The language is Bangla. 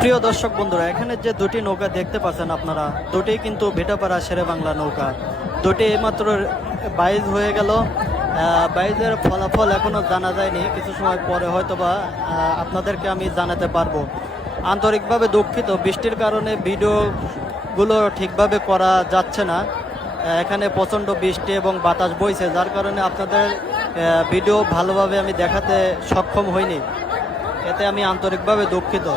প্রিয় দর্শক বন্ধুরা, এখানে যে দুটি নৌকা দেখতে পাচ্ছেন আপনারা, দুটি কিন্তু ভিটাপাড়া শেরে বাংলা নৌকা। দুটি এইমাত্র বাইজ হয়ে গেল। বাইজের ফলাফল এখনো জানা যায়নি, কিছু সময় পরে হয়তোবা আপনাদেরকে আমি জানাতে পারবো। আন্তরিকভাবে দুঃখিত, বৃষ্টির কারণে ভিডিওগুলো ঠিকভাবে করা যাচ্ছে না। এখানে প্রচণ্ড বৃষ্টি এবং বাতাস বইছে, যার কারণে আপনাদের ভিডিও ভালোভাবে আমি দেখাতে সক্ষম হইনি। এতে আমি আন্তরিকভাবে দুঃখিত।